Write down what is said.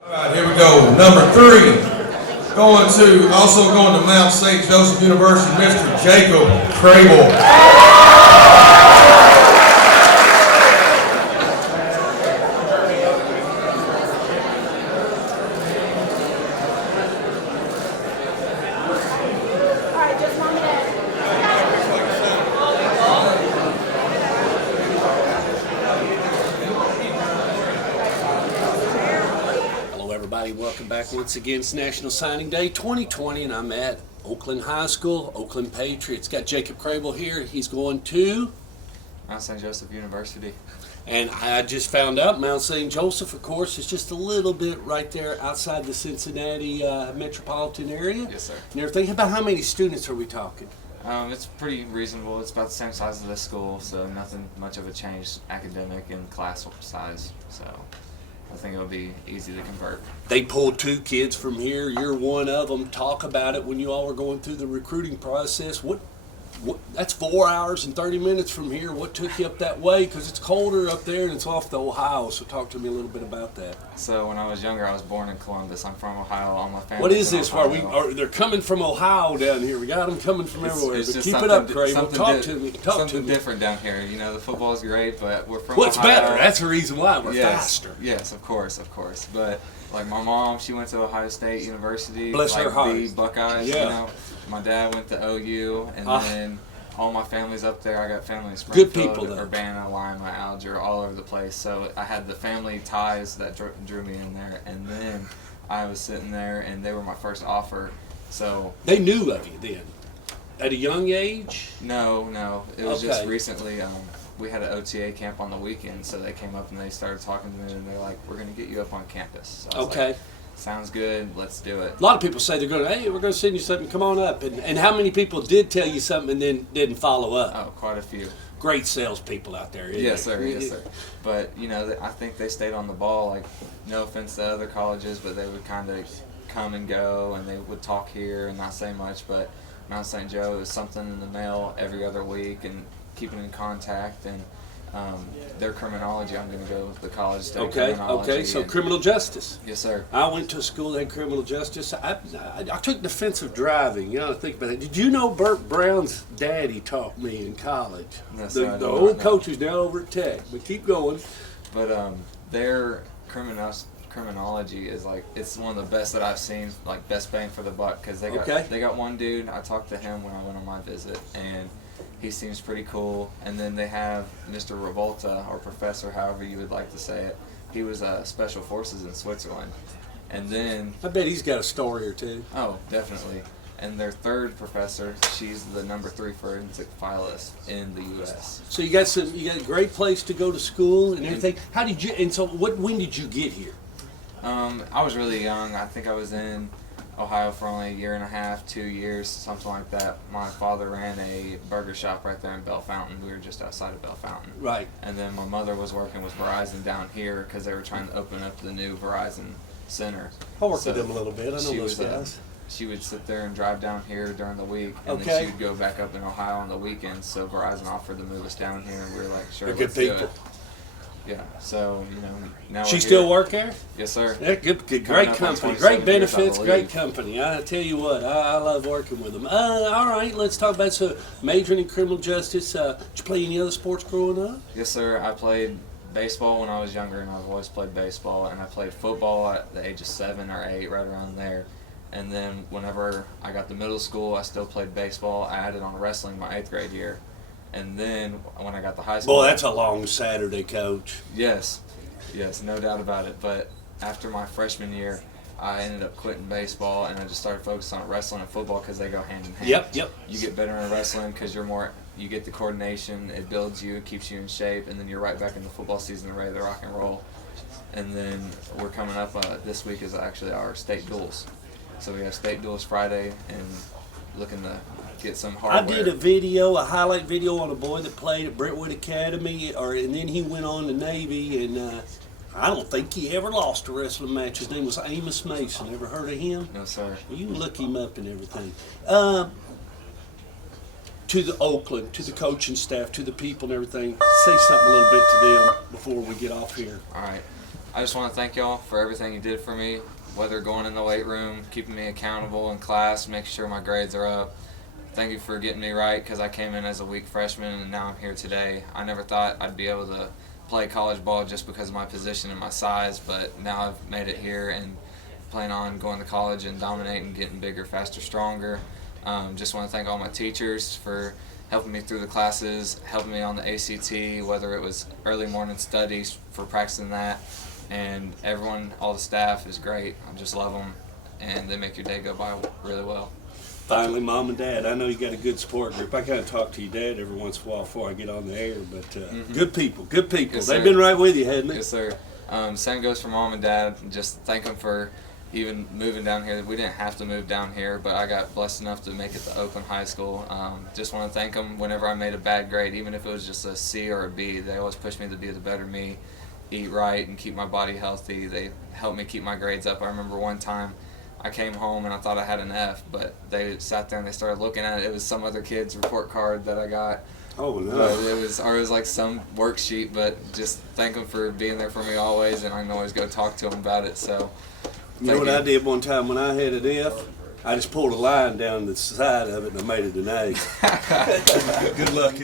All right, here we go. Number 3, also going to Mount St. Joseph University, Mr. Jacob Crabill. Welcome back once again. It's National Signing Day 2020, and I'm at Oakland High School, Oakland Patriots. Got Jacob Crabill here. He's going to Mount St. Joseph University. And I just found out Mount St. Joseph, of course, is just a little bit right there outside the Cincinnati metropolitan area. Yes, sir. And everything. About how many students are we talking? It's pretty reasonable. It's about the same size as this school, so nothing much of a change academic and class size. So I think it'll be easy to convert. They pulled 2 kids from here. You're one of them. Talk about it when you all were going through the recruiting process. What that's 4 hours and 30 minutes from here. What took you up that way? Because it's colder up there and it's off the Ohio. So talk to me a little bit about that. So when I was younger, I was born in Columbus. I'm from Ohio. All my family. What is this? They're coming from Ohio down here. We got them coming from everywhere. But keep it up, Crabill. Talk to me. Something different down here. You know, the football is great, but we're from What's Ohio. better? That's the reason why we're faster. Yes, of course. But like my mom, she went to Ohio State University. Bless her heart. The Buckeyes. Yeah. You know, my dad went to OU, and then all my family's up there. I got family in Springfield, good people, though. Urbana, Lima, Alger, all over the place. So I had the family ties that drew me in there, and then I was sitting there, and they were my first offer. So they knew of you then, at a young age. No, it was just recently. We had an OTA camp on the weekend, so they came up and they started talking to me, and they're like, "We're going to get you up on campus." So I was like, sounds good. Let's do it. A lot of people say they're going to, hey, we're going to send you something. Come on up. And how many people did tell you something and then didn't follow up? Oh, quite a few. Great salespeople out there. Yes, sir. Yes, sir. But you know, I think they stayed on the ball. Like, no offense to other colleges, but they would kind of come and go, and they would talk here and not say much. But Mount St. Joe is something in the mail every other week, and keeping in contact, and their criminology. I'm going to go with the college state criminology. Okay, so criminal justice. Yes, sir. I went to a school that had criminal justice. I took defensive driving. You know, think about it. Did you know Burt Brown's daddy taught me in college? Yes, the old coach is now over at Tech. But keep going. But their criminology is like, it's one of the best that I've seen, like best bang for the buck, because they got one dude. I talked to him when I went on my visit, and he seems pretty cool. And then they have Mr. Revolta, or Professor, however you would like to say it. He was Special Forces in Switzerland. And then I bet he's got a story or two. Oh, definitely. And their third professor, she's the number 3 forensic filist in the U.S. So you got a great place to go to school and everything. How did you? And so when did you get here? I was really young. I think I was in Ohio for only a year and a half, 2 years, something like that. My father ran a burger shop right there in Bell Fountain. We were just outside of Bell Fountain. Right. And then my mother was working with Verizon down here because they were trying to open up the new Verizon Center. I worked with them a little bit. I know those guys. She would sit there and drive down here during the week, and then she would go back up in Ohio on the weekends. So Verizon offered to move us down here, and we were like, sure, let's do it. Yeah, so, you know, now she still work there? Yes, sir. Yeah, good, great company, great benefits, great company. I tell you what, I love working with them. All right, let's talk about majoring in criminal justice. Did you play any other sports growing up? Yes, sir. I played baseball when I was younger, and I've always played baseball. And I played football at the age of 7 or 8, right around there. And then whenever I got to middle school, I still played baseball. I added on wrestling my 8th grade year. And then when I got to high school... Boy, that's a long Saturday, Coach. Yes, no doubt about it. But after my freshman year, I ended up quitting baseball, and I just started focusing on wrestling and football because they go hand in hand. Yep. You get better in wrestling because you get the coordination, it builds you, it keeps you in shape, and then you're right back in the football season ready to rock and roll. And then we're coming up, this week is actually our state duels. So we have state duels Friday, and looking to get some hardware. I did a highlight video on a boy that played at Brentwood Academy, and then he went on to Navy, and I don't think he ever lost a wrestling match. His name was Amos Mason. Ever heard of him? No, sir. Well, you can look him up and everything. to the Oakland, to the coaching staff, to the people and everything. Say something a little bit to them before we get off here. All right. I just want to thank y'all for everything you did for me, whether going in the weight room, keeping me accountable in class, making sure my grades are up. Thank you for getting me right, because I came in as a weak freshman and now I'm here today. I never thought I'd be able to play college ball just because of my position and my size, but now I've made it here and plan on going to college and dominating, getting bigger, faster, stronger. Just want to thank all my teachers for helping me through the classes, helping me on the ACT, whether it was early morning studies for practicing that, and everyone, all the staff is great. I just love them, and they make your day go by really well. Finally, Mom and Dad, I know you got a good support group. I kind of talk to your dad every once in a while before I get on the air, but good people, good people. Yes, They've sir. been right with you, hadn't they? Yes, sir. Same goes for Mom and Dad. Just thank them for even moving down here. We didn't have to move down here, but I got blessed enough to make it to Oakland High School. Just want to thank them whenever I made a bad grade, even if it was just a C or a B. They always pushed me to be the better me, eat right, and keep my body healthy. They helped me keep my grades up. I remember one time I came home and I thought I had an F, but they sat there and they started looking at it. It was some other kid's report card that I got. Oh, no. But it was like some worksheet, but just thank them for being there for me always, and I can always go talk to them about it. So, You know what I did one time when I had an F? I just pulled a line down the side of it and I made it an A. Good luck.